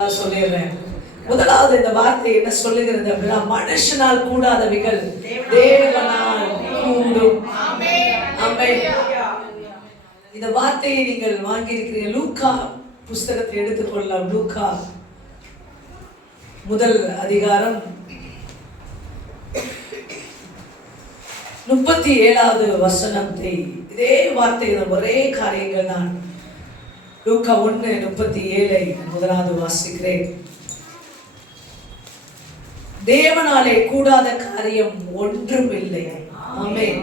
சொல்லிடுறேன். முதலாவது இந்த வார்த்தை என்ன சொல்லுகிறது அப்படின்னா, மனுஷனால் கூடாதவைகள் தேவனால் கூடும். ஆமென். இந்த வார்த்தையை நீங்கள் வாங்கியிருக்கிறீங்க. லூக்கா புஸ்தகத்தை எடுத்துக்கொள்ளலாம். லூக்கா முதல் அதிகாரம் 37வது வசனத்தை, இதே வார்த்தை ஒரே காரியங்கள் தான். லூக்கா 1:37 முதலாவது வாசிக்கிறேன். தேவனாலே கூடாத காரியம் ஒன்றும் இல்லை. ஆமென்.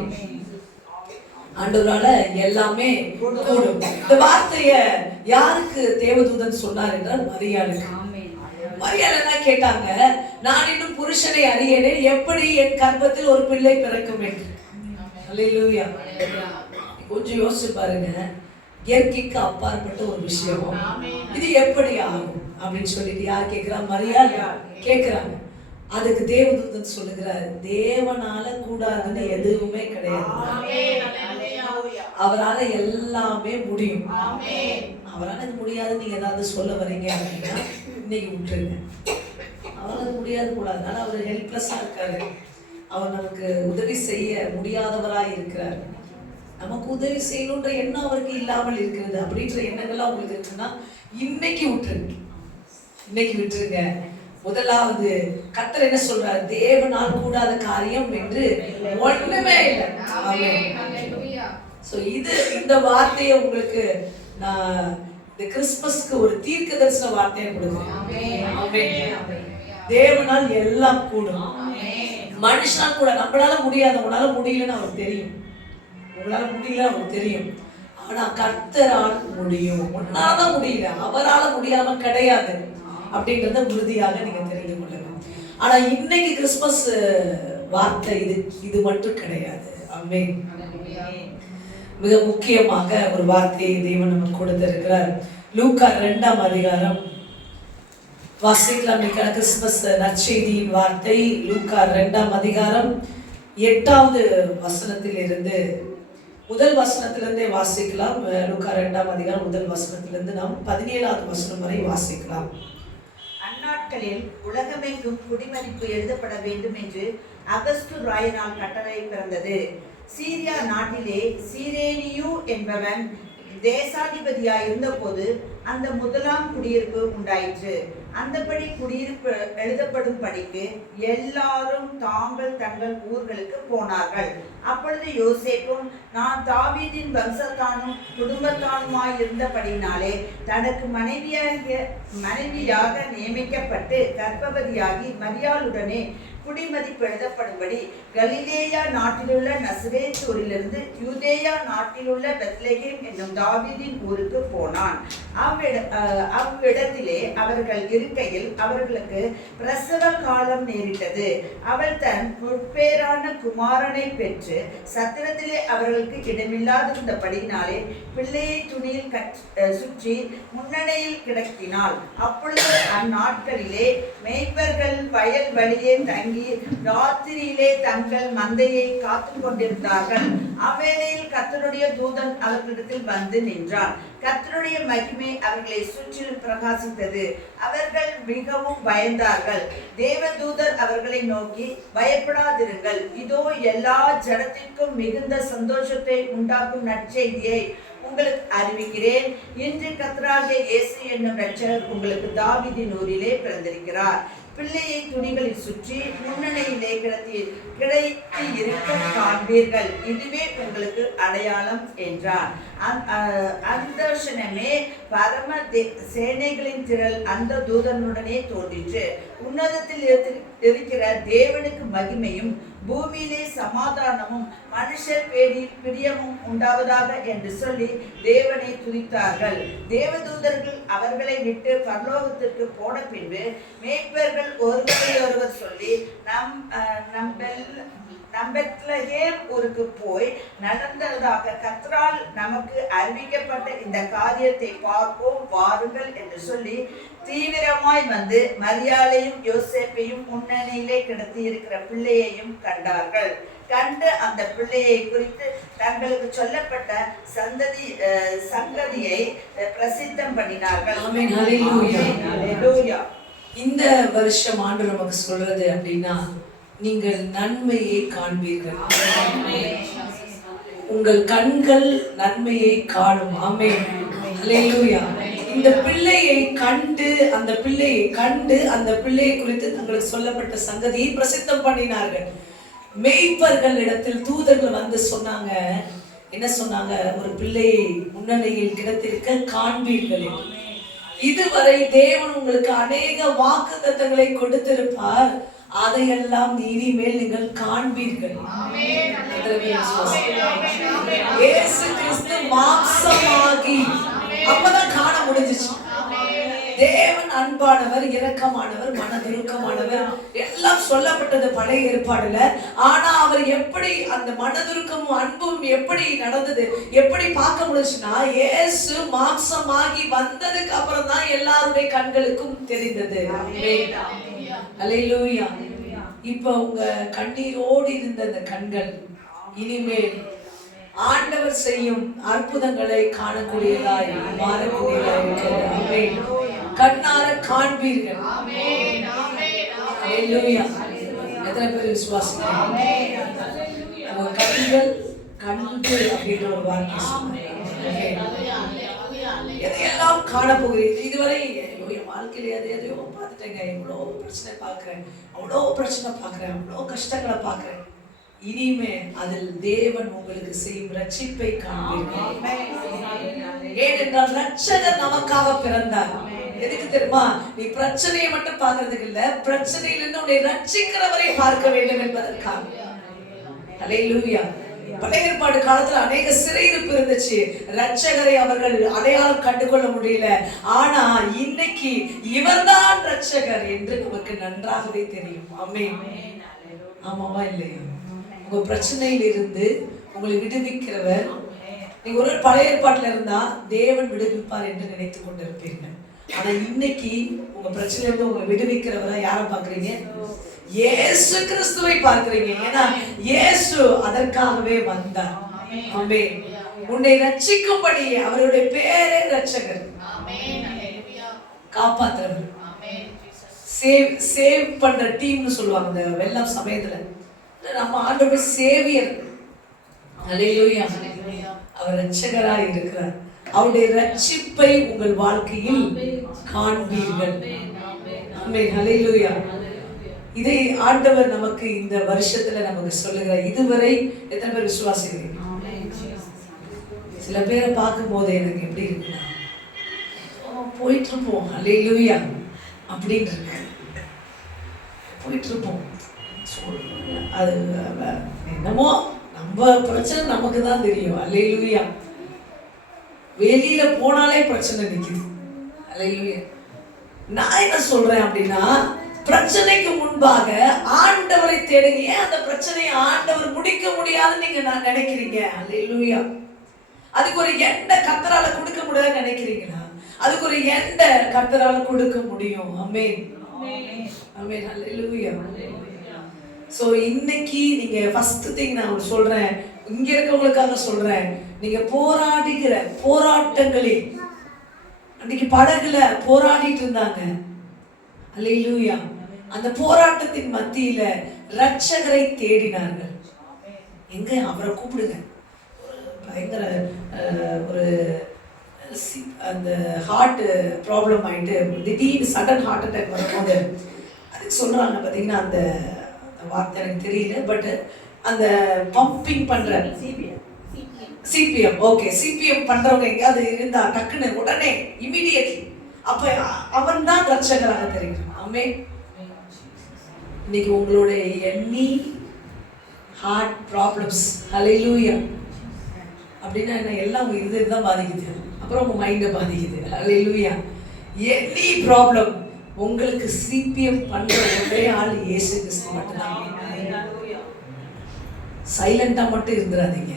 ஆண்டவரால எல்லாமே கூடும். இந்த வார்த்தைய யாருக்கு தேவதூதன் சொன்னார் என்றால் மரியாளுக்கு. மரியாள் என்ன கேட்டாங்க, நான் இன்னும் புருஷனை அறியேனே, எப்படி என் கர்ப்பத்தில் ஒரு பிள்ளை பிறக்கும் என்று. அல்லேலூயா. கொஞ்சம் யோசிச்சு பாருங்க, இயற்கைக்கு அப்பாற்பட்ட ஒரு விஷயம், இது எப்படி ஆகும் அப்படின்னு சொல்லிட்டு யார் கேட்கிறா? மரியாள் கேட்கிறாங்க. அதுக்கு தேவதூதன் சொல்லுகிறார், தேவனால கூடாதுன்னு எதுவுமே கிடையாது. அவரால எல்லாமே முடியும். அவரால முடியாது நீங்க ஏதாவது சொல்ல வரீங்க அப்படின்னா இன்னைக்கு விட்டுருங்க. அவரால் முடியாது கூடாது. ஆனா அவர் ஹெல்ப்லெஸ்ஸா இருக்காரு. அவர் நமக்கு உதவி செய்ய முடியாதவராய் இருக்கிறார். நமக்கு உதவி செய்யணுன்ற எண்ணம் அவருக்கு இல்லாமல் இருக்கிறது. அப்படின்ற எண்ணங்கள்லாம் உங்களுக்கு இருக்குன்னா இன்னைக்கு விட்டுருங்க. இன்னைக்கு விட்டுருங்க. முதலாவது கர்த்தர் என்ன சொல்றாரு? தேவனால் கூடாத காரியம் என்று ஒண்ணுமே இல்லை. சோ இந்த வார்த்தையை உங்களுக்கு நான் இந்த கிறிஸ்துமஸ்க்கு ஒரு தீர்க்க தரிசன வார்த்தையை கொடுக்கிறேன். தேவனால் எல்லாம் கூடும். மனுஷனால் கூட நம்மளால முடியாது. உங்களால முடியலன்னு அவருக்கு தெரியும். உங்களால முடியல அவருக்கு தெரியும். ஆனா கர்த்தரால் முடியும். உன்னாலதான் முடியல, அவரால முடியாம கிடையாது அப்படின்றத உறுதியாக நீங்க தெரிந்து கொள்ளணும். ஆனா இன்னைக்கு கிறிஸ்துமஸ் வார்த்தை இது மட்டும் கிடையாது. ஆமென். மிக முக்கியமாக ஒரு வார்த்தையை தேவன் நமக்கு கொடுத்திருக்கிறார். லூக்கா 2ஆம் அதிகாரம் வாசிக்கலாம். கிறிஸ்துமஸ் நற்செய்தியின் வார்த்தை லூக்கா 2ஆம் அதிகாரம் 8வது வசனத்தில் இருந்து, முதல் வசனத்திலிருந்தே வாசிக்கலாம். லூக்கா 2ஆம் அதிகாரம் முதல் வசனத்திலிருந்து நாம் 17வது வசனம் வரை வாசிக்கலாம். அந்நாட்களில் உலகமெங்கும் குடிமதிப்பு எழுதப்பட வேண்டும் என்று அகஸ்து ராயனால் கட்டளை பிறந்தது. சீரியா நாட்டிலே சீரேனியு என்பவன் தேசாதிபதியாய் இருந்தபோது அந்த முதலாம் குடியிருப்பு உண்டாயிற்று. அந்தபடி குடியிருப்பு எழுதப்படும் படிக்கு எல்லாரும் தாங்கள் தங்கள் ஊர்களுக்கு போனார்கள். அப்பொழுது யோசேப்பும் நான் தாவீதின் வம்சத்தானும் குடும்பத்தானுமாய் இருந்தபடினாலே தனக்கு மனைவியாக நியமிக்கப்பட்டு கர்ப்பவதியாகி மரியாளுடனே குடிமதிப்பு எழுதப்படும்படி கலிலேயா நாட்டிலுள்ள நசரேத் ஊரிலிருந்து யூதேயா நாட்டிலுள்ள பெத்லெகேம் என்னும் தாவீதின் ஊருக்கு போனான். அவ்விடத்திலே அவர்கள் இருக்கையில் அவர்களுக்கு பிரசவ காலம் நேரிட்டது. அவள் தன் முற்பேரான குமாரனை பெற்று சத்திரத்திலே அவர்களுக்கு இடமில்லாதிருந்தபடியினாலே பிள்ளையை துணியில் சுற்றி முன்னணியில் கிடக்கினாள். அப்பொழுது அந்நாட்களிலே மேய்ப்பர்கள் வயல் வழியே தங்கி ராத்திரியிலே தங்கள் மந்தையை காத்து கொண்டிருந்தார்கள். அவ்வேளையில் கர்த்தருடைய தூதன் அவர்களிடத்தில் வந்து நின்றான். கர்த்தருடைய மகிமை அவர்களை சுற்றிலும் பிரகாசித்தது. அவர்கள் மிகவும் பயந்தார்கள். தேவதூதர் அவர்களை நோக்கி, பயப்படாதிருங்கள், இதோ எல்லா ஜனத்திற்கும் மிகுந்த சந்தோஷத்தை உண்டாக்கும் நற்செய்தியை உங்களுக்கு அறிவிக்கிறேன். இன்று கர்த்தராகிய இயேசு என்னும் இரட்சகர் உங்களுக்கு தாவீதின் ஊரிலே பிறந்திருக்கிறார். பிள்ளையை துணிகளில் சுற்றி முன்னணியிலே கிடைத்து இருக்க காண்பீர்கள். இதுவே உங்களுக்கு அடையாளம் என்றார். அந்த க்ஷணமே பரம சேனைகளின் திரள் அந்த தூதனுடனே தோன்றிற்று. உன்னதத்தில் இருக்கிற தேவனுக்கு மகிமையும் பூமியிலே சமாதானமும் மனுஷர் பேரில் பிரியமும் உண்டாவதாக என்று சொல்லி தேவனை துதித்தார்கள். தேவதூதர்கள் அவர்களை விட்டு பரலோகத்திற்கு போன பின்பு மேய்ப்பர்கள் ஒருவரையொருவர் சொல்லி நம் பெத்லகேம் ஊருக்கு போய் நடந்ததாக கர்த்தரால் நமக்கு அறிவிக்கப்பட்ட இந்த காரியத்தை பார்ப்போம் வாருங்கள் என்று சொல்லி தீவிரமாய் வந்து மரியாளையும் யோசேப்பையும் முன்னணியிலே கிடத்தி இருக்கிற பிள்ளையையும் கண்டார்கள். கண்டு அந்த பிள்ளையை குறித்து தங்களுக்கு சொல்லப்பட்ட சங்கதியை பிரசித்தம் பண்ணினார்கள். இந்த வருஷம் ஆண்டு நமக்கு சொல்றது அப்படின்னா, நீங்கள் நன்மையை காண்பீர்கள். உங்கள் கண்கள் நன்மையை காணும். ஆமென். அல்லேலூயா. இந்த பிள்ளையை கண்டு அந்த பிள்ளையை குறித்து தங்களுக்கு சொல்லப்பட்ட சங்கதியை பிரசித்தம் பண்ணினார்கள். மேய்ப்பர்கள் இடத்தில் தூதர்கள் வந்து சொன்னாங்க. என்ன சொன்னாங்க? ஒரு பிள்ளையை முன்னணியில் கிடத்திருக்க காண்பீர்கள். இதுவரை தேவன் உங்களுக்கு அநேக வாக்குத்தத்தங்களை கொடுத்திருப்பார். அதையெல்லாம் இனிமேல் நீங்கள் காண்பீர்கள். இயேசு கிறிஸ்து மாம்சமாகி அப்பதான் காண முடிஞ்சிச்சு. தேவன் அன்பானவர், இரக்கமானவர், மனதுருக்கமானவர் எல்லாம் சொல்லப்பட்டது பழைய ஏற்பாடுல. ஆனா அவர் எப்படி அந்த மனதுருக்கமும் அன்பும் எப்படி நடந்தது, எப்படி பார்க்க முடிஞ்சுன்னா, இயேசு மாம்சமாகி வந்ததுக்கு அப்புறம் தான் எல்லாருடைய கண்களுக்கும் தெரிந்தது. அல்லேலூயா. இப்ப உங்க கண்ணீரோடு இருந்த அந்த கண்கள் இனிமேல் ஆண்டவர் செய்யும் அற்புதங்களை காணக்கூடியதாய் மாறக்கூடியதாய் இருக்கிறது. ஆமென். கண்ணார காண்பீர்கள். அல்லேலூயா. எத்தனை பேர் விசுவாசிக்கிறீங்க? உங்க கண்கள் கண்டு அப்படின்ற ஒரு வார்த்தை எதையெல்லாம் காண போகிறீர்கள். இதுவரை என் வாழ்க்கையில எதையோ பார்த்துட்டேங்க, எவ்வளோ பிரச்சனை பார்க்கிறேன், அவ்வளோ பிரச்சனை பார்க்கிறேன், அவ்வளோ கஷ்டங்களை பார்க்கிறேன். இனிமே அதில் தேவன் உங்களுக்கு செய்யும் ரட்சிப்பை காண்பீர்கள். ஏனென்றால் ரட்சகர் நமக்காக பிறந்தார். எதுக்கு தெரியுமா? நீ பிரச்சனையை மட்டும் பார்க்கறதுக்கு இல்ல, பிரச்சனையிலிருந்து உன்னை ரட்சிக்கிறவரை பார்க்க வேண்டும் என்பதற்காக. அல்லேலூயா. பழைய ஏற்பாடு காலத்துல அநேக சிறையிருப்பு இருந்துச்சு. ரட்சகரை அவர்கள் அடையாளம் கண்டுகொள்ள முடியல. ஆனா இன்னைக்கு இவர்தான் ரட்சகர் என்று நமக்கு நன்றாகவே தெரியும். ஆமென். ஆமாவா இல்லையா? உங்க பிரச்சனையில் இருந்து உங்களை விடுவிக்கிறவர். நீங்க ஒரு பழைய ஏற்பாட்டுல இருந்தா தேவன் விடுவிப்பார் என்று நினைத்துக் கொண்டிருப்பீர்கள். ஆனா இன்னைக்கு உங்க பிரச்சனையில இருந்து உங்களை விடுவிக்கிறவரை யாரை பாக்குறீங்க? இயேசு கிறிஸ்துவை பார்க்கிறீங்க. ஏன்னா இயேசு அதற்காகவே வந்தார். ஆமென். உன்னை ரட்சிக்கும்படி அவருடைய பேரே ரட்சகர், காப்பாற்றுறவர், சேவ் பண்ற டீம்னு சொல்லுவாங்க இந்த வெள்ளம் சமயத்துல. நம்ம ஆண்டவர் சேவியர். அல்லேலூயா. அவர் ரட்சகராய் இருக்கிறார். அவருடைய ரட்சிப்பை உங்கள் வாழ்க்கையில் காண்பீர்கள். ஆமென். அல்லேலூயா. இதை ஆண்டவர் நமக்கு இந்த வருஷத்துல நமக்கு சொல்லுகிறார். இதுவரை எத்தனை பேர் விசுவாசிக்கிறீங்க? சில பேரை பார்க்கும் போது எனக்கு எப்படி இருக்குன்னா, போயிட்டு இருப்போம் அல்லேலூயா அப்படின்னு இருக்கு. போயிட்டு இருப்போம். அது என்னமோ நம்ம பிரச்சனை நமக்கு தான் தெரியும். அல்லேலூயா. வெளியில போனாலே பிரச்சனை நிக்குது. அல்லேலூயா. நான் என்ன சொல்றேன் அப்படின்னா, பிரச்சனைக்கு முன்பாக ஆண்டவரை தேடுங்க. ஏன் அந்த பிரச்சனையை ஆண்டவர் முடிக்க முடியாதுன்னு நீங்க நினைக்கிறீங்க? அல்லேலூயா. அதுக்கு ஒரு எண்ணெ கர்த்தரால கொடுக்க முடியாதுன்னு நினைக்கிறீங்களா? அதுக்கு ஒரு எண்ணெ கர்த்தரால கொடுக்க முடியும். ஆமென். ஆமென். அல்லேலூயா. சோ இன்னைக்கு நீங்க ஃபர்ஸ்ட் திங் நான் சொல்றேன், இங்க இருக்கவங்களுக்காக சொல்றேன், நீங்க போராடுகிற போராட்டங்களில் அன்னைக்கு படகுல போராடிட்டு இருந்தாங்க. அல்லேலூயா. அந்த போராட்டத்தின் மத்தியில ரட்சகரை தேடினார்கள். எங்க? அவரை கூப்பிடுங்க. பயங்கர ஒரு அந்த ஹார்ட் ப்ராப்ளம் ஆயிட்டு திடீர்னு சடன் ஹார்ட் அட்டாக் வரும்போது அதுக்கு சொல்றாங்க பாத்தீங்கன்னா, அந்த வார்த்தை எனக்கு தெரியல, பட் அந்த பம்பிங் பண்ற சிபிஎம், ஓகே, சிபிஎம் பண்றவங்க எங்கேயாவது இருந்தா டக்குன்னு உடனே இமிடியட்லி அப்ப அவன் தான் ரட்சகராக தெரிகிறான். ஆமென். இன்னைக்கு உங்களுடைய எண்ணி ஹார்ட் ப்ராப்ளம்ஸ், ஹல்லேலூயா, அப்படின்னா என்ன? எல்லாம் உங்க இதயம் தான் பாதிக்குது, அப்புறம் உங்க மைண்டை பாதிக்குது. ஹல்லேலூயா. எனி ப்ராப்ளம் உங்களுக்கு சிபிஎம் பண்ற ஒரே ஆள் இயேசு கிறிஸ்து மட்டும்தான். சைலண்டா மட்டும் இருந்துடாதீங்க.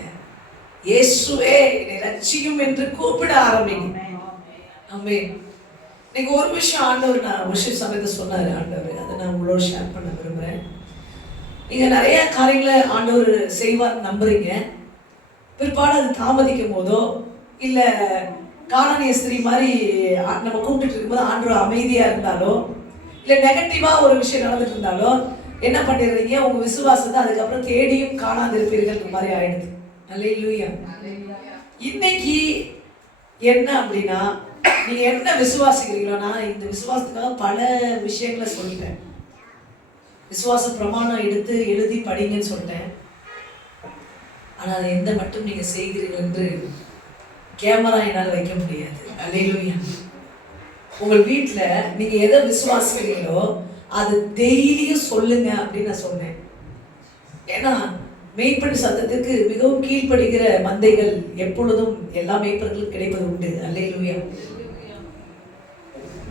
இயேசுவே என்னை ரட்சியும் என்று கூப்பிட ஆரம்பிங்க. ஆமென். நீங்க ஒரு விஷயம் ஆண்டவர் நான் விஷயம் சமயத்தை சொன்னாரு ஆண்டவர், அதை நான் உங்களோட ஷேர் பண்ண விரும்புறேன். நீங்க நிறைய காரியங்களை ஆண்டவர் செய்வார் நம்புறீங்க. பிற்பாடு அது தாமதிக்கும் போதோ இல்ல கானானிய ஸ்திரீ மாதிரி நம்ம கூப்பிட்டு இருக்கும்போது ஆண்டவர் அமைதியா இருந்தாலோ இல்லை நெகட்டிவா ஒரு விஷயம் நடந்துட்டு இருந்தாலும் என்ன பண்ணிடுறீங்க, உங்க விசுவாசத்தை அதுக்கப்புறம் தேடியும் காணாதிருப்பீர்கள் மாதிரி ஆயிடுது. அல்லேலூயா. இன்னைக்கு என்ன அப்படின்னா, நீங்க என்ன விசுவாசிக்கிறீங்களோ, நான் இந்த விசுவாசத்துக்காக பல விஷயங்களை சொல்லிட்டேன். விசுவாச பிரமாணம் எடுத்து எழுதி படிங்கன்னு சொல்லிட்டேன். ஆனா அதை எந்த மட்டும் நீங்க செய்கிறீர்கள் என்று கேமரா என்னால் வைக்க முடியாது. அல்லேலூயா. உங்கள் வீட்டுல நீங்க எதை விசுவாசிக்கிறீங்களோ அது டெய்லியும் சொல்லுங்க அப்படின்னு நான் சொன்னேன். ஏன்னா மெய்ப்படி சத்தத்துக்கு மிகவும் கீழ்ப்படுகிற மந்தைகள் எப்பொழுதும் எல்லா மெய்ப்பர்களும் கிடைப்பது உண்டு. அல்லேலூயா.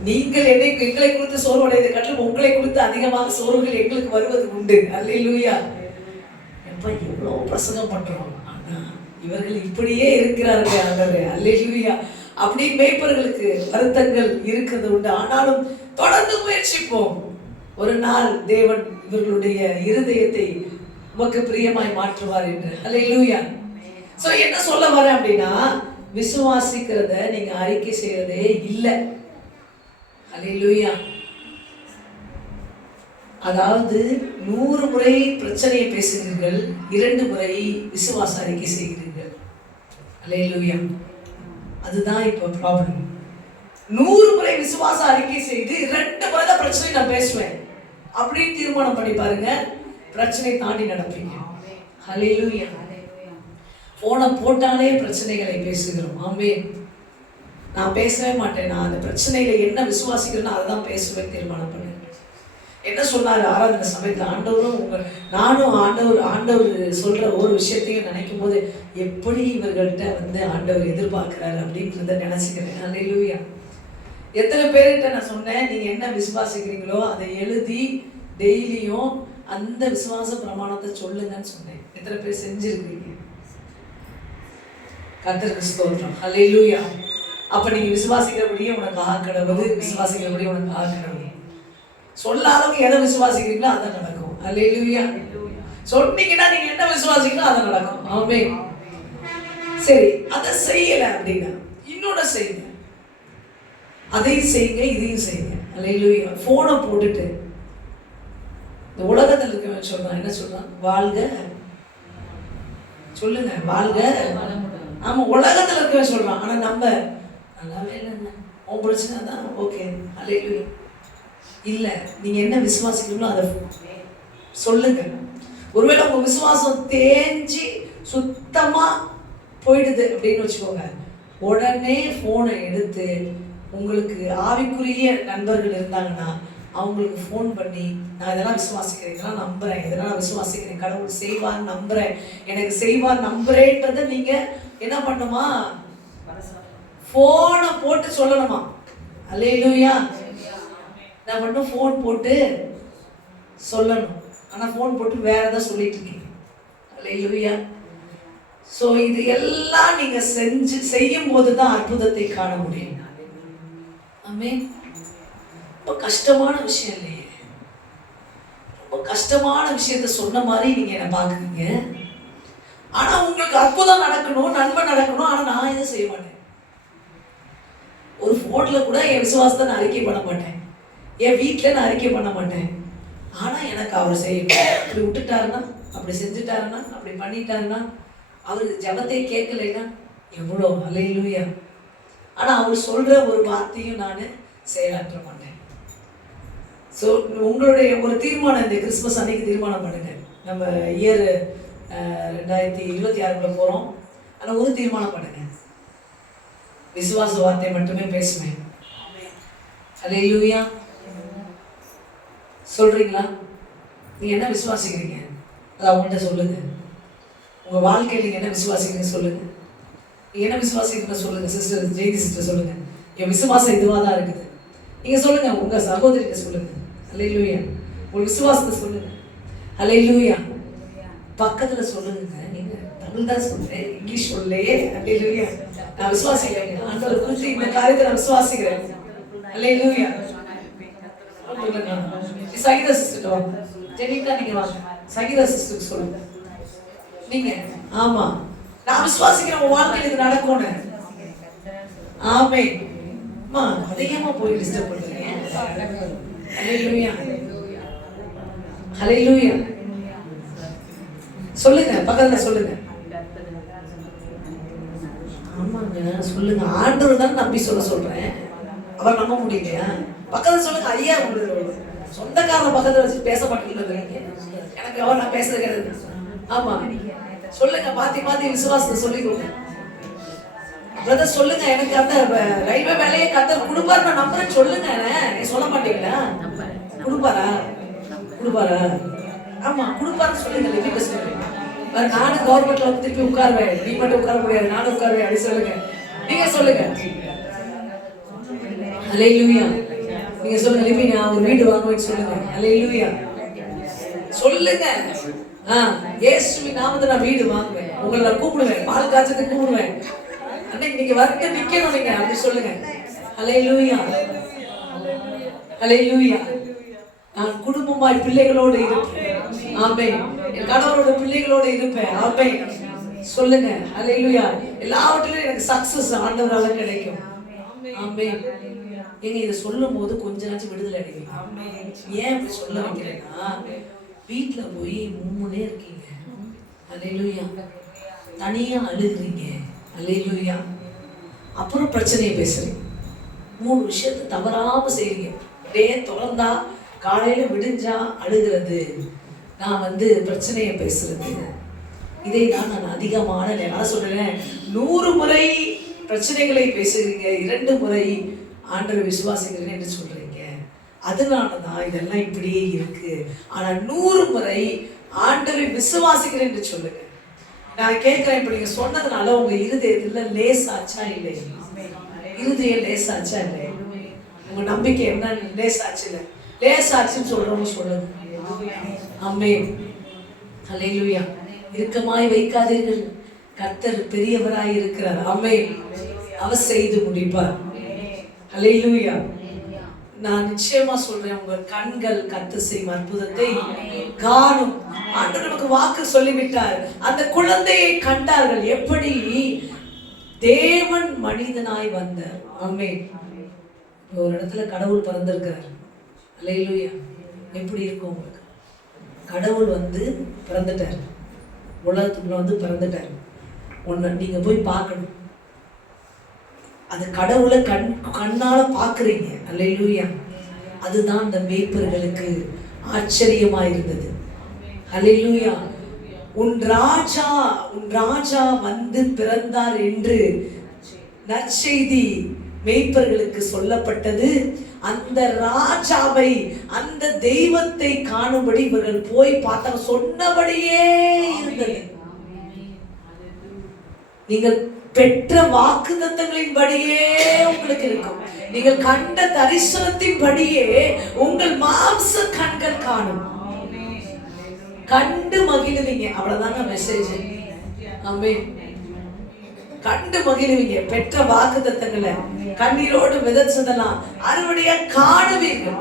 நீங்கள் எங்களை குறித்து சோர்வடைவதை காட்டிலும் உங்களை குறித்து அதிகமாக சோர்வுகள் எங்களுக்கு வருவது உண்டு. அல்லேலூயா. எப்ப எவ்வளவு பிரசங்கம் பண்றோம், ஆனா இவர்கள் இப்படியே இருக்கிறார்கள் ஆண்டவரே. அல்லேலூயா. அப்படி மேய்ப்பர்களுக்கு வருத்தங்கள் இருக்கிறது உண்டு. ஆனாலும் தொடர்ந்து முயற்சிப்போம். ஒரு நாள் தேவன் இவர்களுடைய இருதயத்தை உமக்கு பிரியமாய் மாற்றுவார் என்று. அல்லேலூயா. சோ என்ன சொல்ல வரேன் அப்படின்னா, விசுவாசிக்கிறத நீங்க அறிக்கை செய்யறதே இல்லை. அல்லேலூயா. அதாவது 100 முறை பிரச்சனையை பேசுகிறீர்கள், 2 முறை விசுவாச அறிக்கை செய்கிறீர்கள். அல்லேலூயா. அதுதான் இப்போ ப்ராப்ளம். 100 முறை விசுவாச அறிக்கை செய்து 2 முறை தான் பிரச்சனை நான் பேசுவேன் அப்படின்னு தீர்மானம் பண்ணி பாருங்க, பிரச்சனை தாண்டி நடப்பீங்க. ஹல்லேலூயா. போனை போட்டாலே பிரச்சனைகளை பேசுகிறோம். ஆமென். நான் பேசவே மாட்டேன், நான் அந்த பிரச்சனையில என்ன விசுவாசிக்கிறேன்னு அதை தான் பேசுவேன் தீர்மானம் பண்ணேன். என்ன சொன்னார் ஆராதனை சமயத்தில், ஆண்டவரும் நானும் ஆண்டவர் சொல்ற ஒரு விஷயத்தையும் நினைக்கும் போது எப்படி இவர்கள்ட்ட ஆண்டவர் எதிர்பார்க்கிறாரு அப்படின்றத நினைச்சுக்கிறேன். அல்லேலூயா. எத்தனை பேர்கிட்ட நான் சொன்னேன், நீங்க என்ன விசுவாசிக்கிறீங்களோ அதை எழுதி டெய்லியும் அந்த விசுவாச பிரமாணத்தை சொல்லுங்கன்னு சொன்னேன். எத்தனை பேர் செஞ்சிருக்கீங்க? கர்த்தருக்கு ஸ்தோத்திரம். அல்லேலூயா. அப்ப நீங்க விசுவாசிக்கிறபடியே உனக்கு ஆக்கடவுது, விசுவாசிக்கிறபடியே உனக்கு ஆக்கடவுது. சொல்லாதவங்க எதை விசுவாசிக்கிறீங்களோ அதை நடக்கும். அல்லேலூயா. சொன்னீங்கன்னா நீங்க என்ன விசுவாசிக்கிறீங்களோ அதை நடக்கும். ஆமென். சரி, அதை செய்யல அப்படின்னா இன்னொன்னு செய்யுங்க. அதையும் செய்யுங்க, இதையும் செய்யுங்க. அல்லேலூயா. போனை போட்டுட்டு இந்த உலகத்தில் இருக்கவன் சொல்றான், என்ன சொல்றான்? வாழ்க, சொல்லுங்க, வாழ்க. ஆமா, உலகத்தில் இருக்கவன் சொல்றான். ஆனா நம்ம நல்லாவே இல்லைங்க, உன் பிரச்சனை தான், ஓகே. அல்லேலூயா. இல்ல, நீங்க என்ன விசுவாசிக்கிறீங்களோ அதை சொல்லுங்க. ஒருவேளை உங்க விசுவாசம் தேஞ்சி சுத்தமா போயிடுது அப்படின்னு வச்சுக்கோங்க, உடனே போனை எடுத்து உங்களுக்கு ஆவிக்குரிய நண்பர்கள் இருந்தாங்கன்னா அவங்களுக்கு ஃபோன் பண்ணி, நான் இதெல்லாம் விசுவாசிக்கிறேன், இதெல்லாம் நம்புறேன், இதெல்லாம் நான் விசுவாசிக்கிறேன், கடவுள் செய்வார் நம்புறேன், எனக்கு செய்வார் நம்புறேன்றதை நீங்க என்ன பண்ணுமா, போனை போட்டு சொல்லணுமா. அல்லேலூயா. நான் மட்டும் ஃபோன் போட்டு சொல்லணும். ஆனா ஃபோன் போட்டு வேற ஏதாவது சொல்லிட்டு இருக்கீங்க. அல்லேலூயா. ஸோ இது எல்லாம் நீங்க செய்யும் போது தான் அற்புதத்தை காண முடியும். ஆமென். ரொம்ப கஷ்டமான விஷயம் இல்லையே, ரொம்ப கஷ்டமான விஷயத்த சொன்ன மாதிரி நீங்க என்ன பாக்குறீங்க. ஆனா உங்களுக்கு அற்புதம் நடக்கணும், நன்மை நடக்கணும். ஆனா நான் எதுவும் செய்ய மாட்டேன். ஒரு போன்ல கூட என் விசுவாசத்தை நான் அறிக்கை பண்ண மாட்டேன், என் வீட்டில் நான் அறிக்கை பண்ண மாட்டேன். ஆனா எனக்கு அவர் செய்யணும், அப்படி விட்டுட்டாருன்னா, அப்படி செஞ்சுட்டாருன்னா, அப்படி பண்ணிட்டாருன்னா, அவர் ஜபத்தை கேட்கலைன்னா எவ்வளோ. அல்லேலூயா. ஆனா அவர் சொல்ற ஒரு வார்த்தையும் நான் செயலாற்ற மாட்டேன். ஸோ உங்களுடைய ஒரு தீர்மானம் இந்த கிறிஸ்மஸ் அன்னைக்கு தீர்மானம் பண்ணுங்க. நம்ம இயர் 2026 போறோம். ஆனால் ஒரு தீர்மானம் பண்ணுங்க, விசுவாச வார்த்தை மட்டுமே பேசுவேன். அல்லேலூயா. சொல்றீங்களா? நீங்க என்ன விசுவாசிக்கிறீங்க அது அவங்கள்ட்ட சொல்லுங்க. உங்க வாழ்க்கையில் நீங்க என்ன விசுவாசிக்கிறீங்க சொல்லுங்க. நீங்க என்ன விசுவாசிக்கிறீங்க சொல்லுங்க. சிஸ்டர் ஜெயந்தி சிஸ்டர் சொல்லுங்க, என் விசுவாசம் இதுவாக தான் இருக்குது. நீங்க சொல்லுங்க, உங்க சகோதரிட்ட சொல்லுங்க. அல்லேலூயா. உங்க விசுவாசத்தை சொல்லுங்க. அல்லேலூயா. பக்கத்துல சொல்லுங்க. நீங்க தமிழ் தான் சொல்றேன், இங்கிலீஷ் சொல்லலையே. அல்லேலூயா. நான் விசுவாசிக்கிறேன், ஆண்டவர் குறித்து இந்த காரியத்தை நான் விசுவாசிக்கிறேன். அல்லேலூயா. சங்கீதா சிஸ்டர் வாங்க, ஜெனிகா நீங்க வாங்க, சங்கீதா சிஸ்டருக்கு சொல்லுங்க. நீங்க ஆமா, நான் விசுவாசிக்கிறேன் உங்க வாழ்க்கையில் இது நடக்கும்னு. ஆமென். அம்மா அதிகமா போய் டிஸ்டர்ப் பண்றீங்க. ஹல்லேலூயா. ஹல்லேலூயா. சொல்லுங்க, பக்கத்துல சொல்லுங்க. ஆமாங்க, சொல்லுங்க. ஆண்டவர் தான் நம்பி சொல்றேன். அவர் நம்ப முடியலையா? பக்கத்துல சொல்லுங்க. ஐயா, உங்களுக்கு சொந்தக்காரங்க பக்கத்துல வச்சு பேச மாட்டேங்கிறது. எனக்கு அவர் நான் பேசுறது கிடையாது. ஆமா, சொல்லுங்க. மாத்தி விசுவாசத்தை சொல்லிக்கோங்க. பிரதர் சொல்லுங்க. எனக்கு அந்த ரயில்வே வேலையை கத்தர் கொடுப்பாரு, நான் நம்புறேன். சொல்லுங்க. சொல்ல மாட்டீங்களா? கொடுப்பாரா? ஆமா, கொடுப்பாருன்னு சொல்லுங்க. லிவிட்ட சொல்லுங்க. நானும் கவர்மெண்ட்ல வந்து திருப்பி உட்காருவேன். நீ மட்டும் உட்கார முடியாது, நானும் உட்காருவேன். அப்படி சொல்லுங்க. நீங்க சொல்லுங்க. ஹல்லேலூயா. நீங்க சொல்லுங்க. லிவி, நான் ஒரு வீடு வாங்குவேன்னு சொல்லுங்க. ஹல்லேலூயா. சொல்லுங்க. இயேசுவின் நாமத்துல நான் வீடு வாங்குவேன். உங்களை நான் கூப்பிடுவேன். பால் காய்ச்சதுக்கு கூப்பிடுவேன். அன்னைக்கு நீங்க வந்து நிக்கணும். நீங்க அப்படி சொல்லுங்க. ஹல்லேலூயா. ஹல்லேலூயா. நான் குடும்பமாய் பிள்ளைகளோடு இருப்பேன். ஆமென். என் கணவரோட பிள்ளைகளோடு இருப்பேன். ஆமென். சொல்லுங்க. ஹல்லேலூயா. எல்லாவற்றிலும் எனக்கு சக்சஸ் ஆண்டவரால கிடைக்கும். ஆமென். நீங்க இதை சொல்லும் போது கொஞ்ச நாச்சு விடுதலை அடைவீங்க. ஏன் இப்படி சொல்ல வைக்கிறேன்னா, வீட்டுல போய் மும்முனே இருக்கீங்க. ஹல்லேலூயா. தனியா அழுகுறீங்க. ஹல்லேலூயா. அப்புறம் பிரச்சனையை பேசுறீங்க. 3 விஷயத்தை தவறாம செய்றீங்க. டே தொடர்ந்தா காலையில விடிஞ்சா அழுகிறது, நான் வந்து பிரச்சனையை பேசுறது, இதை தான் நான் அதிகமான நேரம் சொல்றேன். 100 முறை பிரச்சனைகளை பேசுகிறீங்க, 2 முறை ஆண்டவரை விசுவாசிக்கிறேன் என்று சொல்றீங்க. அதனாலதான் இதெல்லாம் இப்படியே இருக்கு. ஆனா 100 முறை ஆண்டவரை விசுவாசிக்கிறேன் என்று சொல்லுங்க. நான் கேட்கிறேன், இப்ப நீங்க சொன்னதுனால உங்க இருதயத்துல லேசாச்சா இல்லை? இருதயம் லேசாச்சா இல்லை? உங்க நம்பிக்கை என்ன லேசாச்சு இல்லை? லேசாச்சுன்னு சொல்றவங்க சொல்லுங்க. ஆமென். ஹல்லேலூயா. இறுக்கமாய் வைக்காதீர்கள், கர்த்தர் பெரியவராய் இருக்கிறார். ஆமென். அவர் செய்து முடிப்பார். ஹல்லேலூயா. நான் நிச்சயமா சொல்றேன், உங்க கண்கள் கர்த்தர் செய்யும் அற்புதத்தை காணும். ஆண்டவர் நமக்கு வாக்கு சொல்லிவிட்டார். அந்த குழந்தையை கண்டார்கள். எப்படி? தேவன் மனிதனாய் வந்தார். ஆமென். ஒரு இடத்துல கடவுள் பிறந்திருக்கிறார். ஹல்லேலூயா. எப்படி இருக்கும் உங்களுக்கு? கடவுள் வந்து பிறந்துட்டார், உலகத்துக்குள்ள வந்து பிறந்துட்டார். ஒன்று நீங்க போய் பார்க்கணும். அந்த கடவுளை கண்ணால பார்க்குறீங்க. ஹல்லேலூயா. அதுதான் அந்த மேய்ப்பர்களுக்கு ஆச்சரியமா இருந்தது. ஹல்லேலூயா. உன் ராஜா வந்து பிறந்தார் என்று நற்செய்தி மேய்ப்பர்களுக்கு சொல்லப்பட்டது. அந்த ராஜாவை, அந்த தெய்வத்தை காணும்படி இவர்கள் போய் பார்த்தாங்க. சொன்னபடியே இருந்தது. நீங்கள் பெற்ற வாக்குத்தத்தங்களின்படியே உங்களுக்கு இருக்கும். நீங்கள் கண்ட தரிசனத்தின்படியே உங்கள் மாம்ச கண்கள் காணும். கண்டு மகிழுவீங்க. அவ்வளவுதாங்க மெசேஜ். ஆமென். கண்டு மகிழுவீங்க. பெற்ற வாக்குத்தத்தங்களை கண்ணீரோடு விதைச்சதெல்லாம் அறுவடையா காணுவீர்கள்.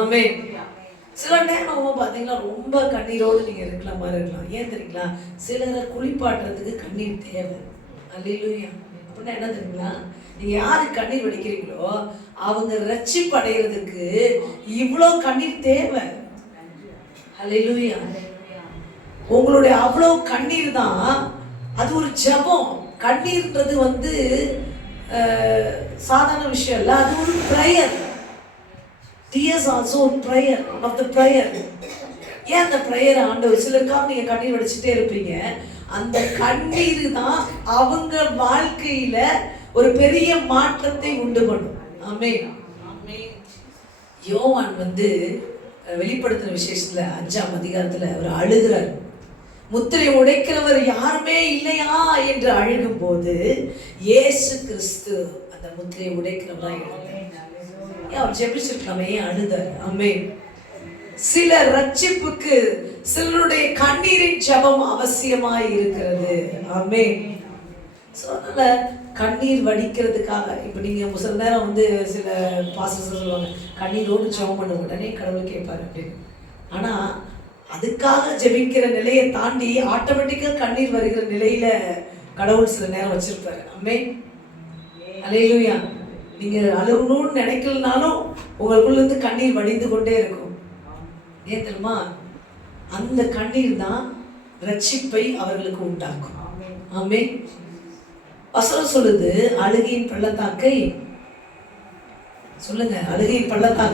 ஆமென். சில நேரம் பாத்தீங்கன்னா ரொம்ப கண்ணீரோடு நீங்க இருக்கிற மாதிரி இருக்கலாம். ஏன் தெரியுங்களா? சிலரை குளிப்பாட்டுறதுக்கு கண்ணீர் தேவை. அல்லேலூயா. அப்படின்னா என்ன தெரியுங்களா? நீங்க யாரு கண்ணீர் வடிக்கிறீங்களோ அவங்க ரட்சிப்பு அடைகிறதுக்கு இவ்வளோ கண்ணீர் தேவை. அல்லேலூயா. உங்களுடைய அவ்வளோ கண்ணீர் தான் அது ஒரு ஜெபம். கண்ணீர்ன்றது வந்து சாதாரண விஷயம் இல்லை, அது ஒரு prayer. Tears also a prayer, one of the prayer. ஏன் அந்த ப்ரேயர் ஆண்டவர் சிலருக்காக நீங்க கண்ணீர் வடிச்சுட்டே இருப்பீங்க. அந்த கண்ணீர் தான் அவங்க வாழ்க்கையில ஒரு பெரிய மாற்றத்தை உண்டு பண்ணும். ஆமென். யோவான் வந்து வெளிப்படுத்தின விசேஷத்துல 5ஆம் அதிகாரத்துல அவர் அழுகிறார். முத்திரை உடைக்கிறவர் யாருமே இல்லையா என்று அழுகும் போது இயேசு கிறிஸ்து அந்த முத்திரை உடைக்கிறவரா இருந்தார். அவர் ஜெபிச்சிருக்கலாமே, ஏன் அழுதார்? ஆமென். சில ரட்சிப்புக்கு சிலருடைய கண்ணீரின் ஜெபம் அவசியமாய் இருக்கிறது. ஆமென். அதனால கண்ணீர் வடிக்கிறதுக்காக இப்ப நீங்க சில நேரம் வந்து சில பாஸ்டர்ஸ் சொல்லுவாங்க, கண்ணீரோடு ஜெபம் பண்ண உடனே கடவுள் கேட்பாரு அப்படின்னு. ஆனா அதுக்காக ஜெபிக்கிற நிலையை தாண்டி ஆட்டோமேட்டிக்கா கண்ணீர் வருகிற நிலையில கடவுள் சில நேரம் வச்சிருப்பாரு. ஆமென். அல்லேலூயா. நீங்க அழுகணும்னு நினைக்கலனாலும் உங்களுக்குள்ள இருந்து கண்ணீர் வடிந்து கொண்டே இருக்கும். ஏன் தெரியுமா? அந்த கண்ணீர் தான் ரட்சிப்பை அவர்களுக்கு உண்டாக்கும். ஆமென். வசனம் சொல்லுது, அழுகையின் பள்ளத்தாக்கை சொல்லுங்க, அழுகையின் பள்ளத்தாக்கை